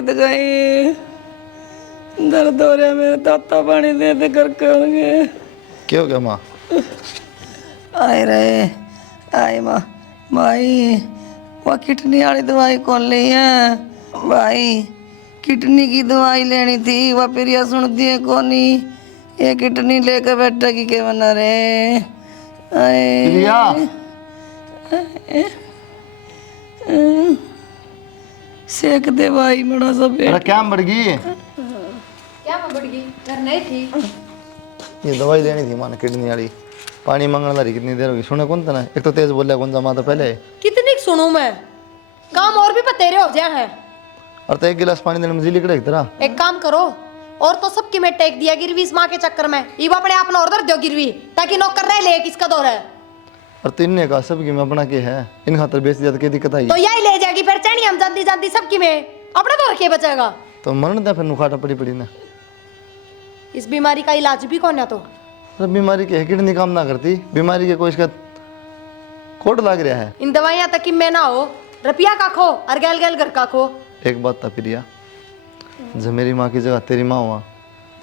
कित गई? दर्द हो रहा मेरे, ताता पानी दे दे करके होंगे। क्या हो गया माँ? आए रहे आए माँ भाई, वो किडनी वाली दवाई कौन ली है भाई? किडनी की दवाई लेनी थी, वह प्रिया सुन दिए कोनी। ये किडनी लेकर बैठा की के बना रे? आए प्रिया सेक दे भाई बड़ा सा अरे पेट। क्या बढ़ गई? क्या मैं बढ़ गई? घर नहीं थी। ये दवाई लेनी थी माँ ने किडनी वाली। पानी मांगने वाली कितनी देर होगी? सुने कौन था ना? एक तो तेज बोल रहा कौन सा माँ तो पहले। कितनी सुनूं मैं? काम और भी बतेरे हो जाए हैं। और तो एक गिलास पानी देने में जी लिकड़ा तेरा। एक काम करो, और तो सबकी मैं टेक दिया गिरवी इस माँ के चक्कर में। ईवा अपने आप और दर दो गिरवी, ताकि नौकर रह ले किसका दौर है। और तो इनने कहा सबकी में अपना के है, इन खातर बेच दिया तो क्या दिक्कत आई? तो यही ले जाएगी फिर चैनी हम जानती जानती सबकी में, अपना दौर के बचेगा। तो मरण दे फिर नुखाटा पड़ी पड़ी ना। इस बीमारी का इलाज भी कौन है? तो बीमारी की है किडनी काम ना करती, बीमारी के कोई इसका कोट लाग रहा है। इन दवाइयां तक कि मैं ना हो, रुपया का खो और गैल गैल घर का खो। एक बात था प्रिया, जब मेरी माँ की जगह तेरी माँ हुआ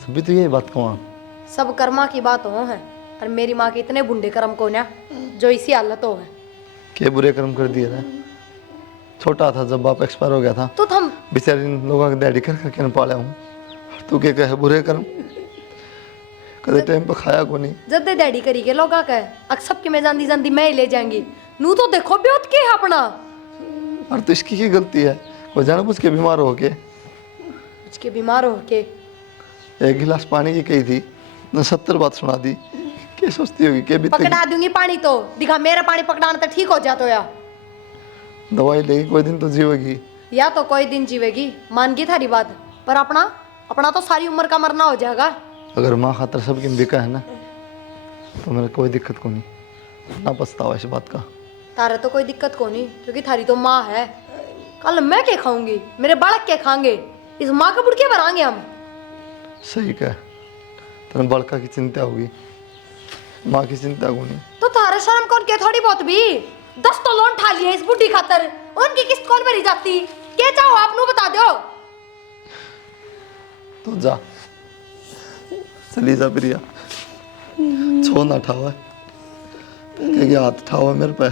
जब भी तो यही बात कहूँ। सब कर्मा की बात हो है, और मेरी माँ के इतने बुंडे कर्म को ना जो इसी हालत हो है। क्या बुरे कर्म कर दिए थे? छोटा था जब बाप एक्सपायर हो गया था, तो थम बेचारे इन लोगों की दाढ़ी कर करके पाला हूँ। तू क्या कहे बुरे कर्म? कदे टाइम पे खाया को नहीं। जद्दे डैडी करी के लोगा का अक्सर के मैं जानती जानती मैं ही ले जाएंगी। नू तो देखो ब्योत के है अपना। और तो इसकी क्या गलती है? कोई जानबूझ के बीमार हो के उसके बीमार हो के एक गिलास पानी की कही थी न 70 बात सुना दी। क्या सोचती होगी? क्या बीतेगी? पकड़ा दूंगी पानी, तो दिखा मेरा पानी पकड़ाना तो ठीक हो जातो या दवाई लेगी कोई दिन तो जीवेगी। या तो कोई दिन जीवेगी, मान गई थारी बात, पर अपना अपना तो सारी उम्र का मरना हो जाएगा। अगर माँ खातर सबकी बिका है ना तो मेरे कोई दिक्कत को नहीं, ना पछतावा इस बात का। तारे तो कोई दिक्कत को नहीं, क्योंकि थारी तो माँ है। कल मैं क्या खाऊंगी, मेरे बालक क्या खाएंगे, इस माँ के बुड़के भराएंगे हम। सही कह, तेरे बड़का की चिंता होगी, माँ की चिंता को नहीं। तो थारे शर्म कौन के? थोड़ी बहुत भी 10 तो लोन ठा लिए इस बुढ़ी खातर, उनकी किस्त कौन भरी जाती? क्या चाहो आप नु बता दो। तो जा, चली जा प्रिया, छो ना ठावा क्या हाथ ठावा मेरे पे।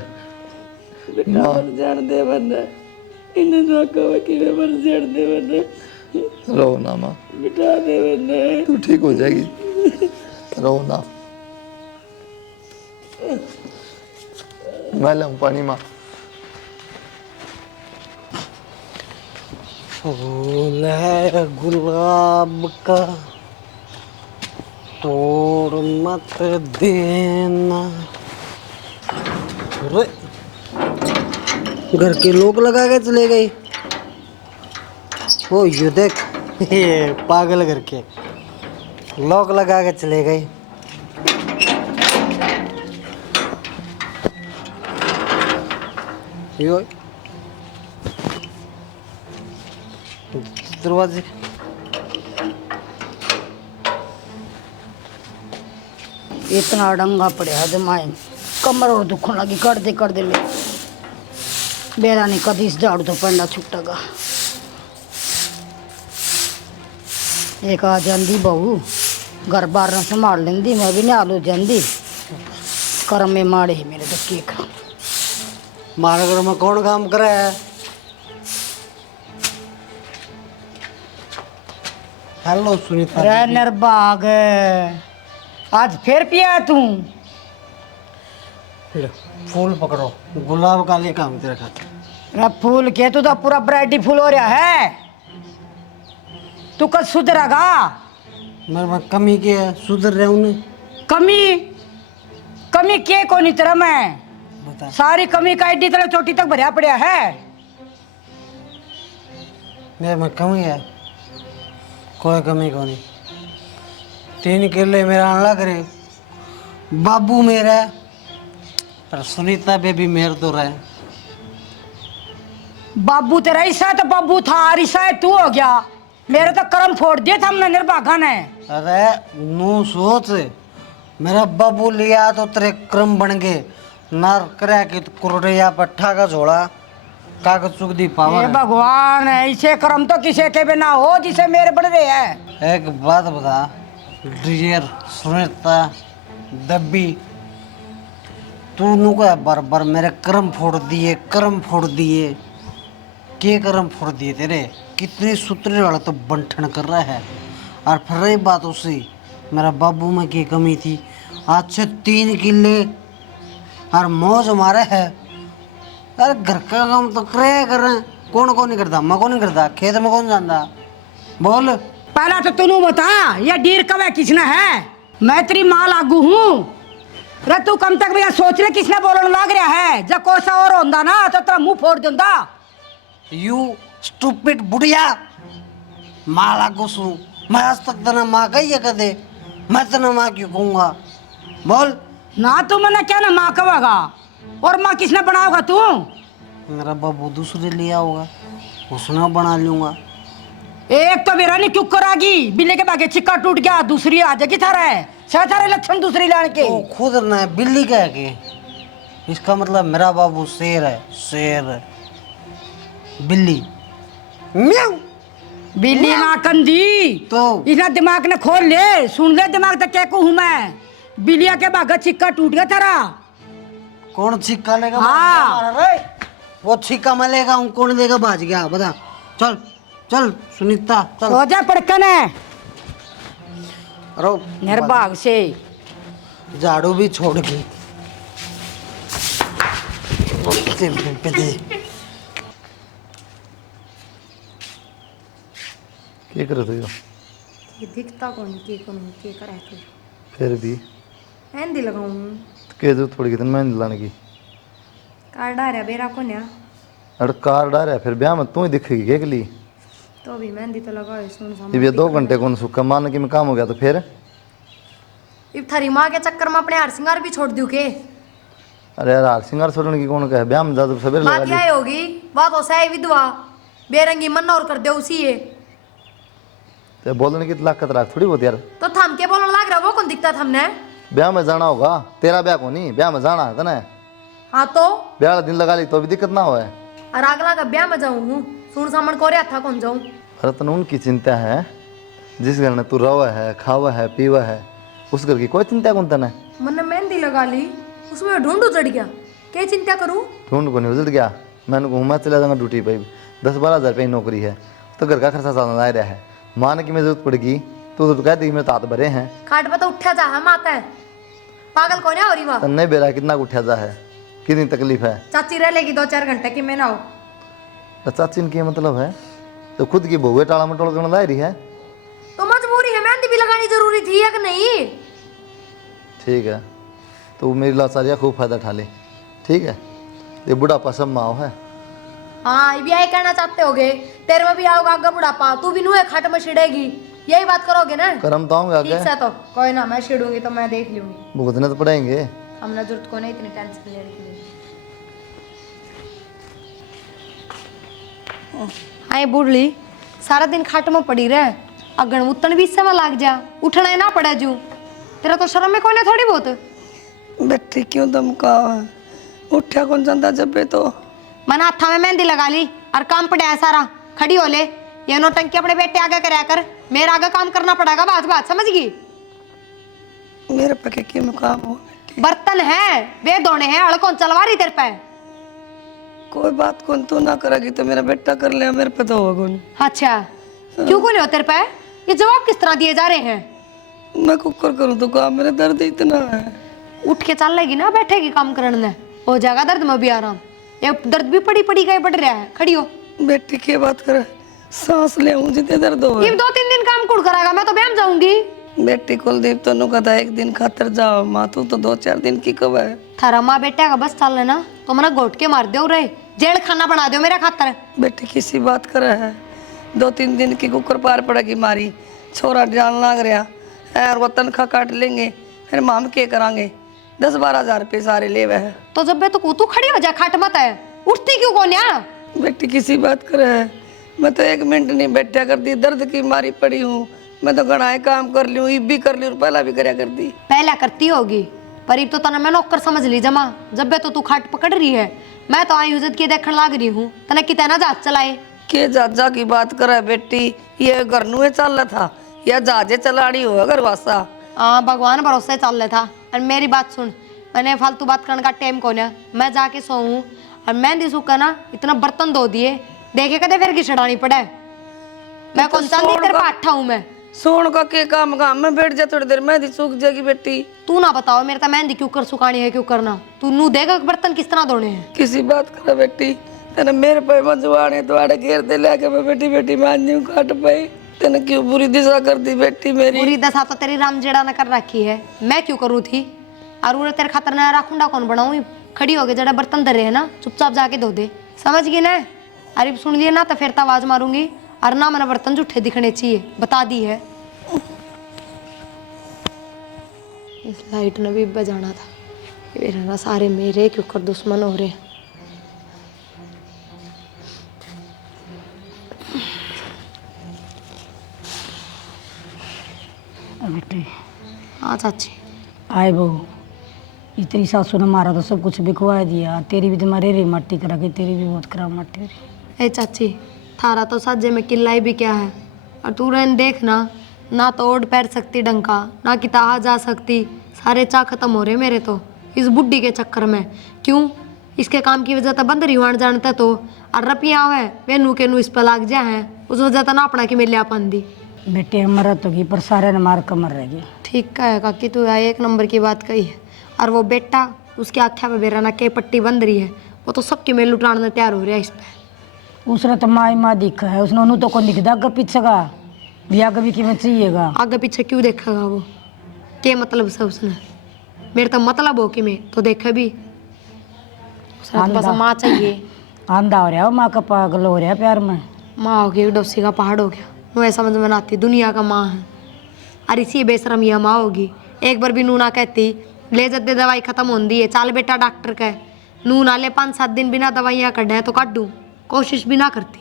बेटा मर जान दे बन्ना, इन्हें ना कहो कि मैं मर जान दे बन्ना। रो ना माँ, बिठा दे बन्ना। तू ठीक हो जाएगी, रो ना। मैं लाऊं पानी माँ? फूल है गुलाब का तोड़ मत देना। अरे घर के लोग लगा के चले गए। ओ ये देख, ये पागल घर के लोग लगा के चले गए। यो दरवाजे इतना डंगा पड़ा जमाए, कमर और दुखन लगी कर दे में बेरा नहीं कदी झाड़ू तो पड़ना छुटेगा। एक आ जाती बहू घर बार न संभाल लेंदी, मैं भी नहीं आलू जाती। कर्म में माड़े ही मेरे तो केक मारे घर में कौन काम करे है? हेलो सुनीता रे निर्भाग, आज फिर पिया तू? ले, फूल पकड़ो, गुलाब का ले काम तेरे खाते। रे फूल के तू तो पूरा वैरायटी फूल हो रहा है, तू कल सुधरेगा? मेरे में कमी क्या है? सुधर रहे उन्हें। कमी कमी के को नहीं तेरा मैं बता। सारी कमी का एडी तरह चोटी तक भरिया पड़ा है। मेरे में कमी है? कोई कमी को नहीं। 3 किले मेरा अनला करे, बाबू मेरा पर सुनीता बेबी मेर तो रहे। बाबू तेरा ऐसा तो बाबू था, ऐसा तू हो गया। मेरे तो कर्म फोड़ दिए था हमने निर्भागा ने। अरे नू सोच, मेरा बाबू लिया तो तेरे क्रम बन गए। नर करे कि कुरड़िया पट्ठा का झोला कागज चुक दी हे पावर भगवान ऐसे कर्म तो किसी के भी ना हो जिसे मेरे बढ़ रहे हैं। एक बात बता डियर सुनीता दब्बी तू नुका बार बार मेरे कर्म फोड़ दिए के कर्म फोड़ दिए तेरे कितने सूत्रे वाला तो बंठन कर रहा है। और फिर रही बात उसी मेरा बाबू में की कमी थी आज से 3 किले और मौज हमारे है। अरे घर का काम तो करे कर रहे हैं कौन नहीं करता मैं कौन नहीं करता खेत में कौन जाता बोल। पहला तो तू बता ये डीर कवे किसने है। मैं तेरी माँ लागू हूँ रे तू कम तक भैया सोच ले किसने बोलने लग रहा है। जब कोसा और होंदा ना तो तेरा मुंह फोड़ दूंगा। यू स्टूपिड बुढ़िया माँ लागू सू मैं आज तक तना माँ कही है कदे मैं तना माँ क्यों कहूँगा बोल। ना तू मैंने क्या ना माँ कहेगा और माँ किसने बनाओगा तू। मेरा बाबू दूसरे लिया होगा उसने बना लूंगा। एक तो मेरा नहीं क्यों करागी बिल्ली के बागे चिक्का टूट गया दूसरी आ जाएगी थारा है सारे लक्षण दूसरी लाने के। वो खुद ना है बिल्ली का है के इसका मतलब मेरा बाबू शेर है शेर बिल्ली म्याऊ बिल्ली माँ कंदी तो इतना दिमाग ने खोल ले सुन ले दिमाग तक क्या कहूँ मैं। बिल्लिया के बागा चिक्का टूट गया थारा। कौन छिक्का लेगा हाँ। वो छिक्का मैं लेगा हूँ कौन देगा भाज गया बता चल चल सुनीता चल हो जा पड़कन है रो निर्भाग से झाड़ू भी छोड़ गई क्या कर रहे हो ये दिखता कौन के करे तू फिर भी मेहंदी लगाऊं के जो थोड़ी कितनी मेहंदी लाने की कार डार है बेरा को न्या अरे कार डाल है फिर ब्याह में तू ही दिखेगी के लिए तो अभी मेहंदी तो लगाओ सुन जब ये 2 घंटे कौन सुखा मान कि मैं काम हो गया तो फिर इब थारी माँ के चक्कर में अपने हार सिंगार भी छोड़ दूं के अरे यार हार सिंगार छोड़ने की कौन कहे ब्याह में ज्यादा सवेरे लगा बात यह होगी बात हो सही विधवा बेरंगी मन और कर दे उसी ये तो बोलने की ताकत रख थोड़ी बहुत यार तो थम के बोलने लग रहा वो कौन दिखता हमने ब्याह में जाना होगा तेरा ब्याह को नहीं ब्याह में जाना है ना हाँ तो ब्याह वाला दिन लगा ली तो भी दिक्कत ना हो और अगला का ब्याह में जाऊँ सुन सामन को था कौन जाऊँ अरे तो उनकी चिंता है जिस घर में तू रवा है खावा है पीवा है उस घर की कोई चिंता कौन तना मैंने मेहंदी लगा ली उसमें ढूंढू चढ़ गया क्या चिंता करूँ ढूंढ को नहीं उजड़ गया मैंने कहूँ मैं चला जाऊंगा ड्यूटी पे 10-12 हज़ार रुपये नौकरी है तो घर का खर्चा साधन आ रहा है मान की मैं जरूरत पड़ेगी तो कह दी मेरे तात भरे हैं खाट पे तो उठा जा हम आता है पागल कौन है और ही वहाँ नहीं बेरा कितना उठा जा है कितनी तकलीफ है चाची रह लेगी 2-4 घंटे की मैं ना हो तो चाची की मतलब है तो खुद की बहुए टाला मटोल करने ला रही है तो मजबूरी है मेहंदी भी लगानी जरूरी थी या कि नहीं ठीक है तो मेरी लाचारिया खूब फायदा उठा ले ठीक है ये बुढ़ापा सब माओ है हाँ ये भी यही कहना चाहते होगे तेरे में भी आओगा आगे बुढ़ापा तू भी नूहे खाट में छिड़ेगी यही बात करोगे ना कर्म तो आऊंगा ठीक आगे से तो कोई ना मैं छिड़ूंगी तो मैं देख लूंगी भुगतने तो पड़ेंगे हमने जरूरत को नहीं इतनी टेंशन लेने की आई बुढ़ली सारा दिन खाट में पड़ी रहे अगन उतन भी इससे में लाग जा उठना ही ना पड़े जू तेरा तो शर्म में कोई ना थोड़ी बहुत बेटी क्यों धमका उठा कौन जाता जब भी तो मैंने हाथा में मेहंदी लगा ली और काम पड़ा है सारा खड़ी हो ले ये नौटंकी अपने बेटे आगे कराया कर मेरा आगे काम करना पड़ेगा बात बात समझ गई मेरे पे क्यों काम हो बर्तन है वे धोने हैं अड़कों चलवा रही तेरे पे कोई बात कौन तू ना करेगी तो मेरा बेटा कर ले मेरे पे तो होगा कौन। अच्छा क्यों को नहीं हो तेरे पे ये जवाब किस तरह दिए जा रहे हैं मैं कुकर करूँ तो काम मेरा दर्द इतना है उठ के चल लेगी ना बैठेगी काम करने में हो जाएगा दर्द में भी आराम ये दर्द भी पड़ी पड़ी का बढ़ रहा है खड़ी हो बेटी की बात करे सांस ले जितने दर्द हो ये 2-3 दिन काम कुड़ कराएगा मैं तो ब्याह जाऊंगी बेटी कुलदीप तो नु कहता एक दिन खातर जाओ माँ तू तो 2-4 दिन की कब है थारा माँ बेटा का बस चल लेना तो मैंने घोट के मार दो रे जेल खाना बना दो मेरा खातर बेटी किसी बात करे है 2-3 दिन की कुकर पार पड़ेगी मारी छोरा जान लाग रहा है और वो तनख्वाह काट लेंगे फिर माम के करांगे 10-12 हज़ार रुपये सारे ले वह तो जब मैं तो तू खड़ी हो जा खाट मत है उठती क्यों कौन यार बेटी किसी बात करे है मैं तो 1 मिनट नहीं बैठा कर दी दर्द की मारी पड़ी हूँ मैं तो घना काम कर ली हूँ भी कर ली और पहला भी करया कर दी पहला करती होगी पर अब तो तना मैं नौकर समझ ली जमा, जब बे तो तू खाट पकड़ रही है, मैं तो आई हुजत के देखने लाग रही हूँ, तना कितना ना जहाज चलाए। के जाजा की बात करे बेटी, ये घर नुए चल रहा था या जहाजे चलाड़ी हो घर वासा। हाँ भगवान भरोसे चल रहा था। और मेरी बात सुन, मैंने फालतू बात करने का टाइम कौन है, मैं जाके सोऊं और मेहंदी सूखा ना इतना बर्तन धो दिए, देखे कदे फिर की छड़ानी पड़े। मैं कौन चांदी तेरे पाठा हूँ मैं। सोन का के काम में बैठ जा थोड़ी देर, मेहंदी सूख जाएगी बेटी। तू ना बताओ मेरे तो मेहंदी क्यों कर सुखानी है, क्यों करना, तू नू देगा बर्तन किस तरह धोने हैं। किसी बात करे बेटी, तेने मेरे पे मजवाने तुम्हारे घेर दे लेके मैं बेटी बेटी मान दी काट पाई, तेने क्यों बुरी दिशा कर दी बेटी मेरी। पूरी दशा तो तेरी रामजेड़ा ने कर रखी है, मैं क्यों करूँ थी। और उन्हें तेरे खातर नया राखुंडा कौन बनाऊँ, खड़ी हो गई जरा बर्तन धरे है ना, चुपचाप जाके धो दे, समझ गई ना। अरे सुन लिए ना तो फिर तो आवाज मारूंगी, और ना मैंने बर्तन जूठे दिखने चाहिए, बता दी है। इस लाइट ने भी बजाना था, ये रहना सारे मेरे क्यों कर दुश्मन हो रहे। बेटे हाँ चाची। आए बहू, इतनी सासू ने मारा तो सब कुछ बिकवा दिया, तेरी भी तुम्हारी रे मट्टी करा के, तेरी भी बहुत खराब मट्टी हो रही। ए चाची, थारा तो साजे में किल्लाई भी क्या है, और तू रहन देखना ना तो ओढ़ पैर सकती डंका, ना कि ताहा जा सकती, सारे चाह खत्म हो रहे मेरे तो इस बुड्ढी के चक्कर में। क्यों, इसके काम की वजह तो बंद रिवान जानता तो, और रपिया है वे नू के नू इस पर लाग जा है, उस वजह तो ना अपना की मिले अपन दी। बेटे मरत होगी पर सारे ने मार कमर रह गए। ठीक का है काकी, तू है एक नंबर की बात कही है। और वो बेटा उसके आख्या पे बेरा ना के पट्टी बंद रही है, वो तो सबके मेल लुटाने में तैयार हो रहा है इस पे। उसने तो माई माँ दिखा है, उसने उन्होंने तो कौन दिखता अगर पीछे का भी आगे भी कीमत चाहिएगा। आगे पीछे क्यों देखेगा वो, क्या मतलब से उसने, मेरे तो मतलब हो कि मैं तो देखा भी, उसने तो बस माँ चाहिए। आंधा हो रहा है माँ का, पागल हो रहा है प्यार में। माँ हो गई डोसी का पहाड़ हो गया, वो ऐसा समझ में आती दुनिया का माँ है। और इसी बेशरम यह माँ होगी, एक बार भी नू ना कहती ले जब दे दवाई खत्म होती है, चाल बेटा डॉक्टर का नू ना ले 5-7 दिन बिना दवाइयाँ कढ़े तो काट दूँ, कोशिश भी ना करती।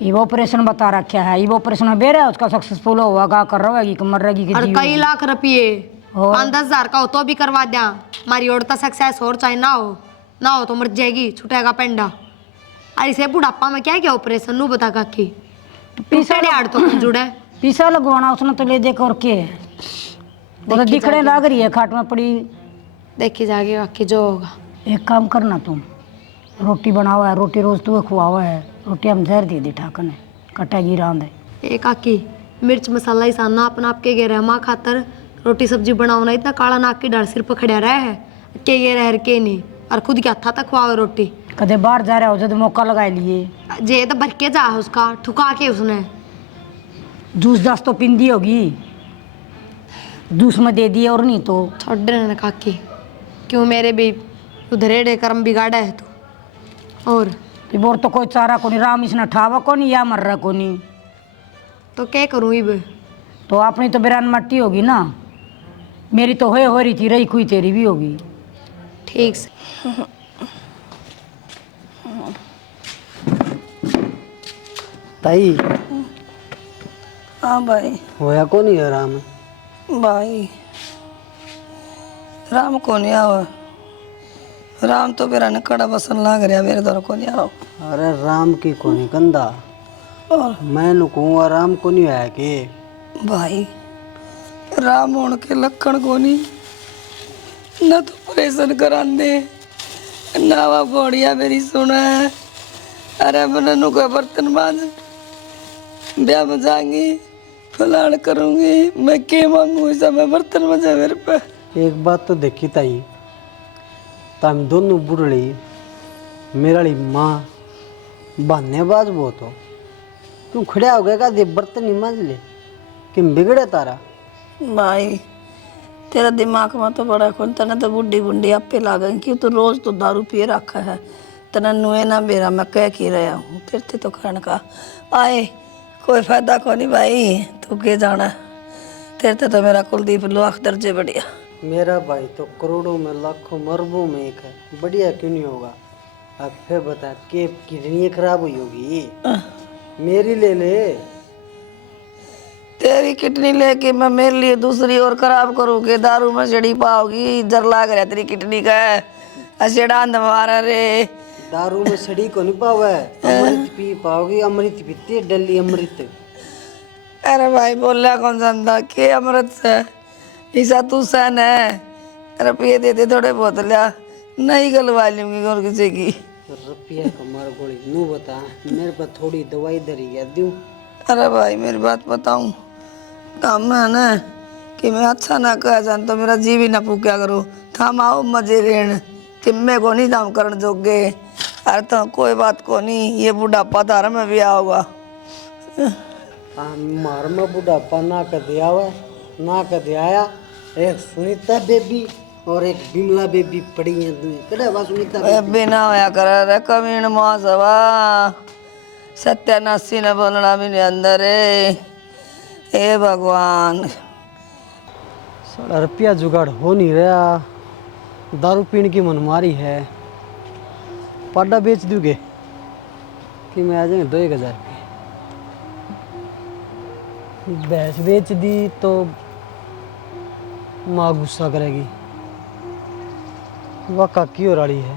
ये ऑपरेशन बता रखा है, ये ऑपरेशन में बेरा उसका सक्सेसफुल होगा, गा कर रहेगी कि मर रहेगी कि और जी कई लाख रुपये और? 5-10 हज़ार का हो तो भी करवा दिया, हमारी औरत सक्सेस हो चाहे ना हो तो मर जाएगी, छुटेगा पेंडा। और इसे बुढ़ापा में क्या क्या ऑपरेशन नू बता काकी, पीसा तो जुड़े पीसा लगवाना उसने तो ले दे कर के, वो तो दिखने लग रही है खाट में पड़ी। देखी जाएगी काकी जो होगा। एक काम करना, तुम रोटी बनावा है, रोटी रोज तुम्हें खुआवा है, रोटी हम जहर दे दी ठाकन है, कटेगी रांध है। ए काकी, मिर्च मसाला ही साना अपना आपके गे रह माँ खातर रोटी सब्जी बनाओ, इतना काला नाक की डर सिर पर खड़ा रहा है के ये रह के नहीं, और खुद के हथा तक खुआओ रोटी। कदे बाहर जा रहा हो जब मौका लगा लिए, जे तो भर के जा उसका ठुका के उसने जूस दास तो पिंदी होगी, जूस में दे दिए और नहीं तो छोड़ देना काकी, क्यों मेरे भी उधरेड़े कर्म बिगाड़ा है तू। और तो कोई चारा को नहीं, राम इसने ठावा को नहीं या मर रहा को नहीं, तो क्या करूँ इब, तो अपनी तो बिरान मट्टी होगी ना, मेरी तो हो रही थी, रही खुई तेरी भी होगी। ठीक से। ताई हाँ भाई। होया कौन है राम? भाई राम को नहीं आओ, राम तो मेरा ने कड़ा बसन लाग रहा मेरे द्वारा को नहीं आओ। अरे राम की कोनी कंधा, और मैं कहूँगा राम को नहीं आया के भाई राम होने के लक्षण को नहीं, न तो ऑपरेशन करा दे, ना वह बोड़िया मेरी सुना है। अरे मैंने नु का बर्तन मांज, ब्याह में जाऊंगी, फलान करूंगी, मैं क्या मांगू ऐसा, मैं बर्तन मजा मेरे पे। एक बात तो देखी ताई, तुम दोनों बुढ़ड़ी मेरी माँ बहानेबाज बहुत हो, तुम खड़ा हो गया दे बर्तन ही मांज ले, कि बिगड़े तारा। भाई तेरा दिमाग में तो बड़ा कौन, तना तो बुढ़ी बुढ़ी आपे लागेंगी, क्यों तो रोज तो दारू पिए रखा है, तना नुए ना बेरा मैं कह की रहा हूँ, तेरे तो खाने का आए कोई फायदा को नहीं भाई, तू के जाना, तेरे तो मेरा कुलदीप लाख दर्जे बढ़िया। मेरा भाई तो करोड़ों में लाखों मरबों में एक है, बढ़िया क्यों नहीं होगा। अब फिर बता के किडनी खराब हुई होगी, मेरी ले ले। तेरी किडनी लेके मैं मेरे लिए दूसरी और खराब करूँ के दारू में चढ़ी पाओगी। जर लाग रहा तेरी किडनी का अचेड़ा मारा रे। दारू में सड़ी को नहीं पावे, अमृत पी पाओगी। अमृत पीती है डली अमृत। अरे भाई बोला कौन जानता के अमृत से ईसा तू सन है। रुपये देते थोड़े बहुत लिया नहीं गलवा लूंगी और किसी की। रुपया कमार गोली नू बता, मेरे पर थोड़ी दवाई धरी है दूं। अरे भाई मेरी बात बताऊं, काम है ना कि मैं अच्छा ना कह जान तो मेरा जीव ही ना पूछा करो। थम आओ मजे रेण कि मैं को नहीं दाम करण जोगे। अरे तो कोई बात को नहीं, ये बुढ़ापा तारा में भी आओगा। मार में बुढ़ापा ना कर दिया हुआ ना कर दिया आया। एक सुनीता बेबी और एक बिमला बेबी पड़ी है दुई कड़े बस सुनीता बेबी ना होया कर रे कमीन मौसवा। सत्यानाशी ने बोलना भी नहीं अंदर है। हे भगवान सारा रुपया जुगाड़ हो नहीं रहा। दारू पीने की मनमारी है। पाडा बेच दोगे कि मैं आ जाएंगे 2-1 हज़ार रुपये। भैंस बेच दी तो माँ गुस्सा करेगी। वह काकी और आड़ी है,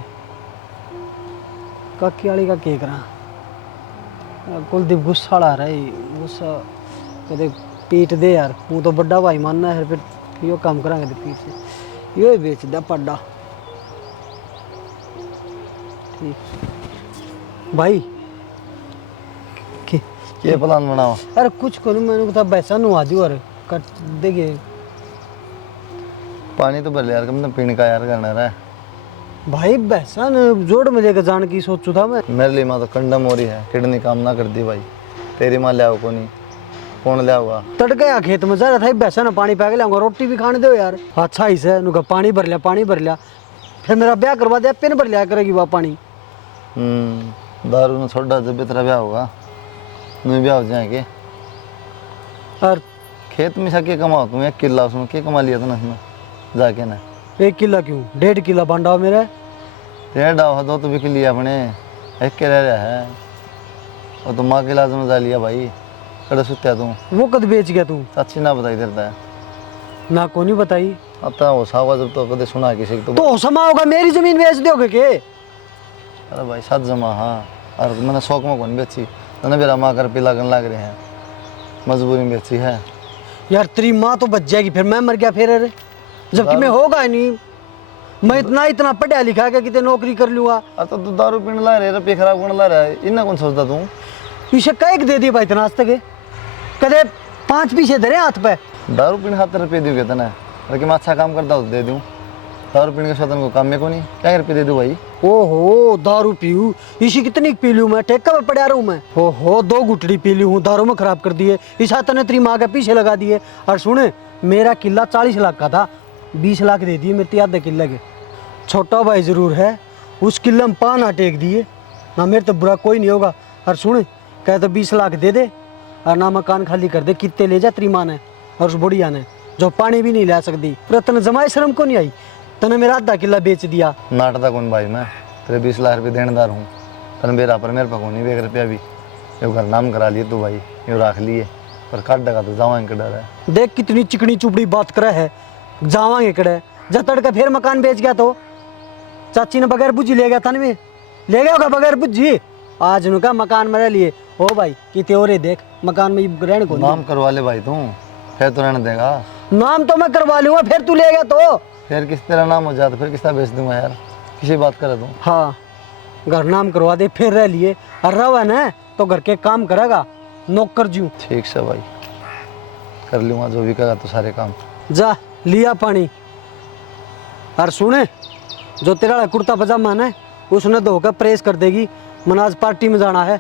काकी आड़ी का के करा। कुलदीप गुस्सा आ रहा है, गुस्सा कदे पीट दे यार। हूँ तो बड़ा भाई मानना है, फिर यो काम करांगे तो पीट से यो ही बेच दे पड्डा। ठीक भाई ये प्लान बनाओ। अरे कुछ करूँ मैंने कहा पैसा नुआ दू और कट देगे। पानी तो भले यार, कम पीने का यार करना रहा है भाई पैसा न जोड़ में लेकर जाने की सोचू था मैं। मेरे लिए। माँ तो कंडम हो रही है, किडनी काम ना कर दी भाई। तेरी माँ लियाओ को नहीं, कौन लियाओगा? तड़के या खेत में जा रहा था पैसा ना पानी पा के लाऊंगा, रोटी भी खाने दो यार। अच्छा ही से नुका पानी भर लिया, पानी भर लिया, फिर मेरा ब्याह करवा दिया, पिन भर लिया करेगी वह पानी। दारू में छोड़ा जब तेरा ब्याह होगा तुम्हें ब्याह हो जाएंगे। और खेत में सा क्या कमाओ तुम? 1 किला उसमें क्या कमा लिया था ना उसमें जाके ना? 1 किला क्यों, 1.5 किला बांडा हो मेरे। 1.5 दो तो बिक लिया अपने, 1 के रह रहा है। और तुम माँ के इलाज में जा लिया भाई। कड़े सुत्या तू? वो कद बेच गया तू? अच्छी ना बताई देता है ना को नहीं बताई। अब तो वो सावा जब तो कदे सुना किसी को तो समा होगा मेरी जमीन बेच दोगे के? अरे भाई सात जमा। हाँ और मैंने शौक में कौन बेची? तने मेरा माँ कर पिला गन लग रहे हैं, मजबूरी में बेची है यार। तेरी माँ तो बच जाएगी, फिर मैं मर गया फिर। अरे जबकि मैं होगा ही नहीं। मैं इतना पढ़ा लिखा के कितने नौकरी कर लूँगा। अब तो तू दारू पीने ला रहे, रुपये खराब करने ला रहा है, इन्ना कौन सोचता तू? इसे कह दे दिया भाई इतना आज तक कदे 5 पीछे धरे हाथ पे। दारू पीने खातर रुपये दूँ कहते ना, लेकिन मैं अच्छा काम करता हूँ दे दूँ। दारू पीने के साथ को काम में को नहीं, क्या रुपये दे दूँ भाई? ओहो दारू पीऊ इसी कितनी पी लूँ मैं, ठेका में पड़ा रहूँ मैं। ओहो 2 गुटड़ी पी ली हूँ, दारू में खराब कर दिए। इस हाथ ने तेरी माँ के पीछे लगा दिए। और सुने मेरा किला 40 लाख का था, 20 लाख दे दिए मेरे आधे किले के। छोटा भाई जरूर है, उस किले में पाना टेक दिए ना। मेरे तो बुरा कोई नहीं होगा। और सुने कहे तो 20 लाख दे दे और ना मकान खाली कर दे। कितने ले जा तेरी माँ ने और उस बुढ़िया ने जो पानी भी नहीं ला सकती। पर तने जमाई शर्म को नहीं आई? तने मेरा आधा किला बेच दिया। नाटता कौन भाई? मैं तेरे 20 लाख रुपये देनेदार हूँ। तन मेरा पर मेरे पास नहीं 1 रुपया भी। ये घर नाम करा लिए तू भाई, ये रख लिए पर काट देगा तो जावाएंगे का डर है। देख कितनी चिकनी चुपड़ी बात करे है, जावाएंगे कड़े। जब तड़का फिर मकान बेच गया तो चाची ने बगैर बुझी ले गया था में, ले गया होगा बगैर बुझी। आज उनका मकान मेरे लिए ओ भाई कि और देख मकान में रहने को नाम करवा ले भाई तू, फिर तो रहने देगा। नाम तो मैं करवा लूंगा, फिर तू ले गया तो फिर किस तेरा नाम हो जाता, फिर किसका बेच दूंगा यार? किसी बात करे तू? हाँ घर नाम करवा दे, फिर रह लिए। और रवा ना तो घर के काम करेगा, नौकर जू। ठीक से भाई कर लूँगा जो भी करेगा तो सारे काम। जा लिया पानी। और सुने जो तेरा कुर्ता पजामा है उसने धोकर प्रेस कर देगी। मनाज पार्टी में जाना है।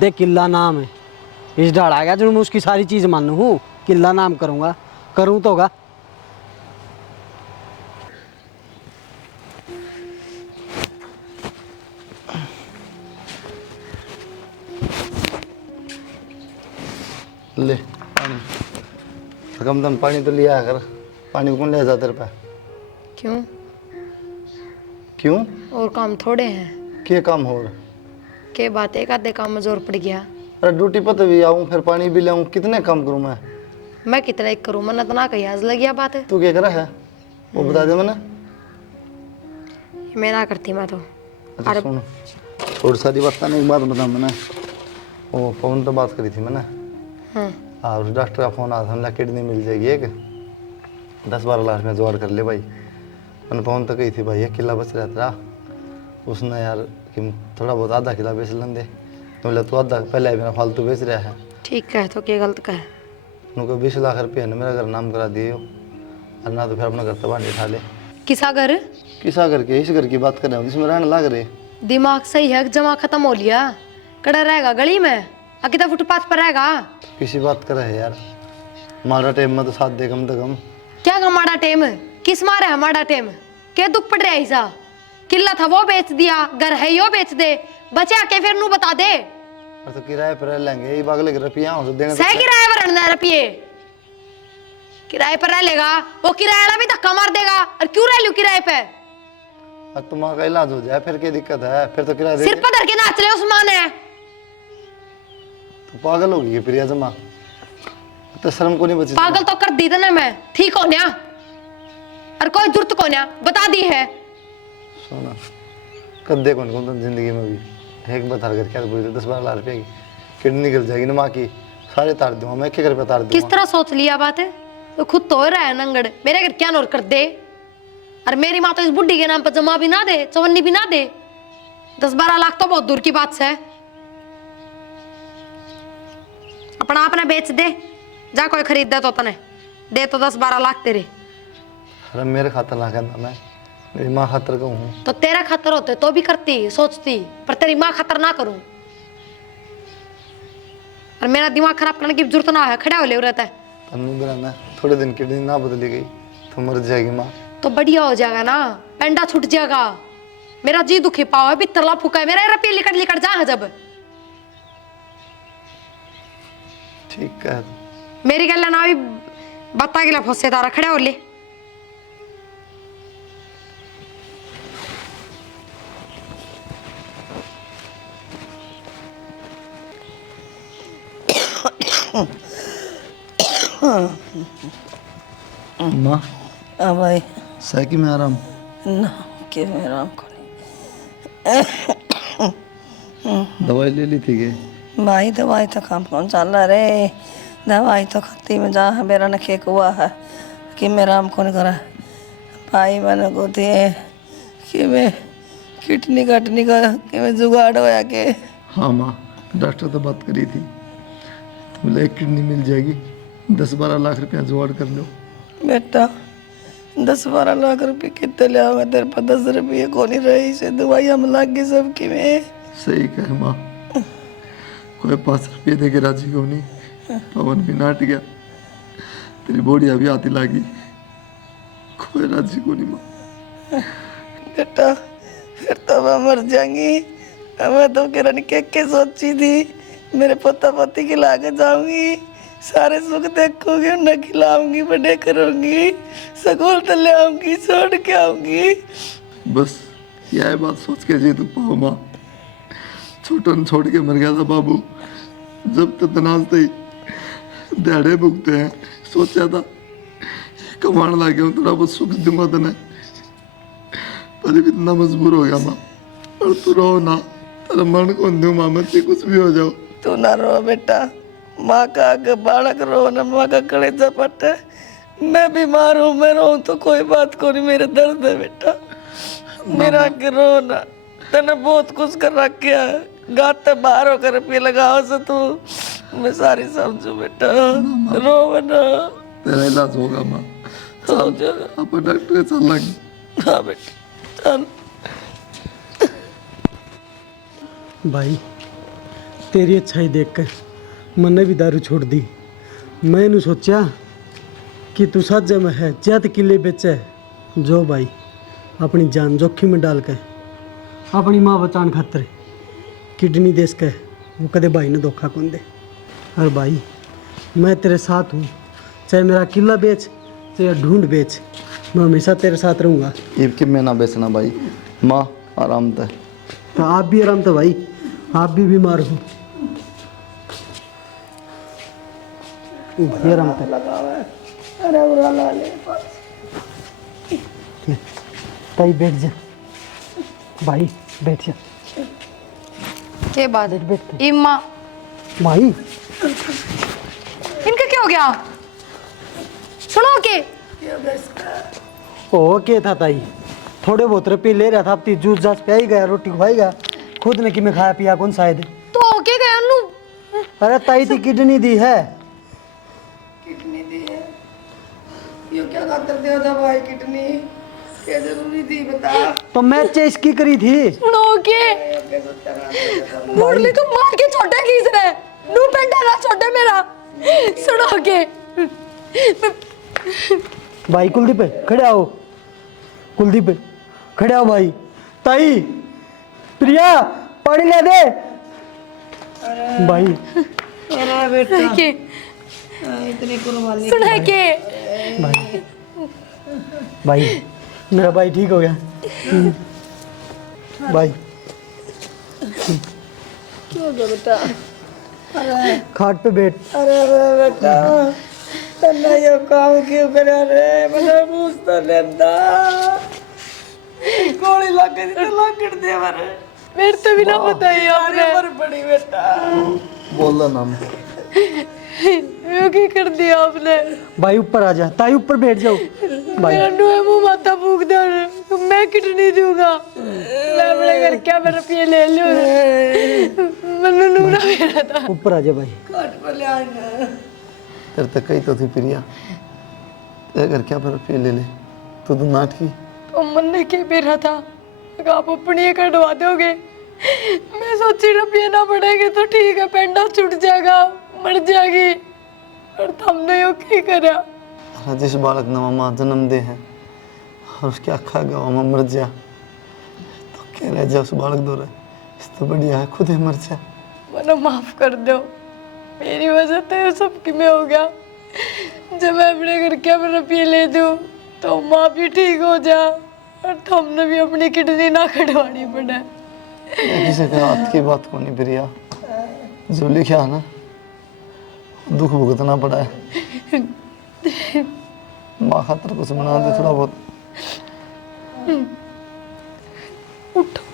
दे किला नाम है, इस डाल आ गया जो मैं उसकी सारी चीज़ मानू हूँ। किला नाम करूँगा, करूँ तो होगा। ले पानी, कम दम पानी तो लिया कर। पानी कौन ले जा तेरे पे? क्यों? क्यों? और काम थोड़े हैं क्या काम हो रहा? के बात एक आधे काम में जोर पड़ गया। अरे ड्यूटी पर तो भी आऊँ, फिर पानी भी लाऊं, कितने काम करूँ मैं कितना एक करूँ, मन इतना कही आज लग गया बात है। तू क्या करा है वो बता दे मैंने। मैं ना करती मैं तो। अच्छा सुन, थोड़ी सारी बात नहीं, एक बात बता मैंने, वो फ़ोन तो बात करी थी मैंने, और उस डॉक्टर का फ़ोन आया था, हमने किडनी मिल जाएगी एक 10-12 लाख में जुगाड़ कर ले भाई। मैंने फ़ोन तो कही थी भाई, 1 किला बच रहा था, उसने यार कि थोड़ा बहुत आधा किला बेच लें दे, तो बोले तू आधा पहले मेरा फालतू बेच रहा है। ठीक है तो क्या गलत कहे। उनको 20 लाख रुपये ने मेरा घर नाम करा दिए हो, और ना तो फिर अपना घर तबाह उठा ले। किसा घर? किसा करके इस घर की बात कर रहे हो जिसमें रहने लग रहे। दिमाग सही है, जमा खत्म हो लिया, कड़ा रहेगा गली में, अकिता फुटपाथ पर रहेगा। किसी बात कर रहे यार, हमारा टाइम में तो साथ दे कम से कम। क्या हमारा टेम? किस मारे हमारा टेम? क्या दुख पड़ रहा है ऐसा? किला था वो बेच दिया, घर है यो बेच दे, बचे आके फिर नू बता दे। और तो किराए पर रह लेंगे, यही बागले के रुपया हो तो देने सह किराए पर रहना रुपये, किराए पर रह लेगा, वो किराया वाला भी धक्का मार देगा, और क्यों रह लू किराए पे? अब तुम्हारा इलाज हो जाए फिर क्या दिक्कत है, फिर तो किराया सिर दे। पर धर के नाच ले उस्मान है। तो पागल होगी प्रिया जमा, तो शर्म को नहीं बची। पागल तो कर दी ना मैं, ठीक हो न्या, और कोई जरूरत को न्या बता दी है। सोना कद्दे कौन कौन तो जिंदगी में भी एक बार घर क्या बोल 10-12 लाख रुपये की किडनी निकल जाएगी ना माँ की, सारे तार दूंगा मैं, एक घर पे तार किस दूंगा। तरह सोच लिया बात है? तो खुद तो हो रहा है नंगड़, मेरे घर क्या नोर कर दे, और मेरी माँ तो इस बुढ़ी के नाम पर जमा भी ना दे, चवन्नी भी ना दे। 10-12 लाख तो बहुत दूर की बात है। अपना अपना बेच दे, जा कोई खरीद तो तने दे, तो 10-12 लाख तेरे। अरे मेरे खातर ना करना, मैं मेरी माँ खातर का हूँ। तो तेरा खातर होते तो भी करती सोचती, पर तेरी माँ खातर ना करूं। और मेरा दिमाग खराब करने की जरूरत ना है, खड़ा हो ले रहता है। तन्नू बनाना थोड़े दिन किडनी ना बदली गई तो मर जाएगी माँ। तो बढ़िया हो जाएगा ना, पेंडा छूट जाएगा। मेरा जी दुखी पावा है, बित्तरला फूका है, मेरा रुपये लिकट लिकट जा है जब। ठीक है मेरी गल ना भी बत्ता गिला फंसे तारा, खड़े हो ले। माँ हाँ भाई, साइकिल में आराम ना के मेरा आम को दवाई ले ली थी के भाई, दवाई तो काम कौन चल रहा रे, दवाई तो खत्ती में जा है, मेरा न खेक हुआ है कि मेरा आम कौन करा भाई। मैंने को थे कि मैं किडनी कटनी का कि मैं जुगाड़ होया के। हाँ माँ, डॉक्टर तो बात करी थी, तो बोले 1 किडनी मिल जाएगी, 10-12 लाख रुपया जुगाड़ कर लो। बेटा 10-12 लाख रुपये कितने ले आओगे, तेरे पास 10 रुपये को नहीं रही से दवाई हम लग गई सबकी में। सही कहे माँ, कोई 5 रुपये दे के राजी को नहीं, पवन भी नाट गया, तेरी बोड़िया भी आती लागी, कोई राजी को नहीं माँ। बेटा फिर तो मैं मर जाऊंगी, मैं तो किरण के सोची थी मेरे पोता पोती की लाके जाऊंगी, सारे सुख देखूंगी, उन्हें खिलाऊंगी, बड़े करूंगी, स्कूल तो ले आऊंगी, छोड़ के आऊंगी। बस यह बात सोच के जी तू पाओ माँ, छोटन छोड़ के मर गया था बाबू, जब तक नाचते ही दिहाड़े भुगते हैं, सोचा था कमाने लगे हूँ थोड़ा बहुत सुख दूंगा तने, पर इतना मजबूर हो गया माँ। और तू रो ना, तेरा मन को दूँ माँ, मुझसे कुछ भी हो जाओ। तू ना रो बेटा, माँ का आगे बालक रो ना, माँ का कलेजा फटे। मैं बीमार हूँ, मैं रो तो कोई बात को नहीं, मेरे दर्द है बेटा, मेरा आगे रो ना। तने बहुत कुछ कर रखा है, गाते बाहर होकर रुपये लगाओ से तू मैं सारी समझू बेटा, रो ना। तेरा इलाज होगा माँ, हो जाएगा। अपन डॉक्टर के चल लगे। हाँ बेटा चल। भाई तेरी अच्छाई देखकर मैंने भी दारू छोड़ दी। मैंने सोचा कि तू सच में है, ज्यादा किले बेचे जो भाई अपनी जान जोखिम में डाल के अपनी माँ बचान खातर किडनी देश के वो कदे भाई ने धोखा कौन दे। और भाई मैं तेरे साथ हूँ, चाहे मेरा किला बेच चाहे ढूंढ बेच, मैं हमेशा तेरे साथ रहूँगा। ये कि मैं ना बेचना भाई, माँ आराम था। तो आप भी आराम, तो भाई आप भी बीमार हो, भैया रमते लगावे अरे बुरा ला ले ताई बैठ जा भाई बैठ जा के बात बैठ इम्मा माई इनका क्या हो गया सुनो के ओ के था ताई थोड़े बहुत रुपये ले रहा था अब ती जूस जास पिया ही गया रोटी खुआई गया खुद ने कि मैं खाया पिया कौन शायद तो होके गया उन्नू अरे ताई थी किडनी दी है किडनी दी है ये क्या खातर दिया था भाई किडनी क्या जरूरी थी बता तो मैं चेस की करी थी सुनो के मुरली तो मार के छोटे खींच रहे नू पेंटा ना छोटे मेरा सुनो के भाई कुलदीप खड़े आओ कुलदीप खड़े आओ भाई ताई प्रिया पानी ले दे भाई अरे बेटा के इतनी कुर्बानी सुना के भाई भाई मेरा भाई ठीक हो गया भाई क्यों गया बेटा खाट पे बैठ अरे बेटा तन्ना ये काम क्यों करा रे मैंने पूछ तो लेंदा गोली लग गई तो लग दे मरे मेरे तो बिना बताइए आपने मर पड़ी बेटा बोल नाम ये क्या कर दिया आपने भाई ऊपर आ जा ताई ऊपर बैठ जाओ भाई मेरा नुए मुंह माथा फूक दे और मैं किडनी दूंगा मैं अपने घर क्या मैं रुपये ले लूं मैंने नूरा मेरा था ऊपर आ जा भाई काट पर ले आना तेरे तक कही तो थी प्रिया तेरे घर क्या पर रुपये ले ले तू तो नाटकी तो मन ने क्या बेरा था कि आप अपनी कटवा दोगे मैं सोची रुपये ना पड़ेंगे तो ठीक है पेंडा छूट जाएगा मर जाएगी और हमने यो क्या करा जिस बालक नवा माँ जन्म दे है और उसके अखा गवा में मर जा तो कह रहे जा उस बालक दो रहे इस तो बढ़िया है खुद ही मर जा मना माफ कर दो मेरी वजह तो ये सब कि मैं हो गया जब मैं अपने घर के में रुपये ले दूँ तो माँ भी ठीक हो जा और तुमने भी अपनी किडनी ना कटवानी पड़े किसी के हाथ की बात को नहीं प्रिया जो लिखा है ना दुख भुगतना पड़ा है माँ खातर कुछ बना दे थोड़ा बहुत उठो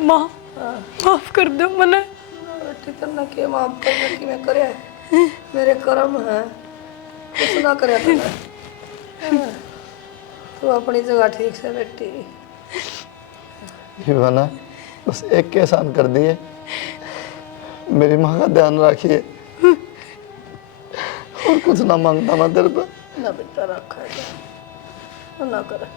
माँ माफ कर दो मने ठीक करना के माफ करना कि मैं करे मेरे कर्म है कुछ ना करे तू अपनी जगह ठीक से बैठी ये वाला बस एक के एहसान कर दिए मेरी माँ का ध्यान रखिए और कुछ ना मांगता ना तेरे पे ना बेटा रखा है ना करे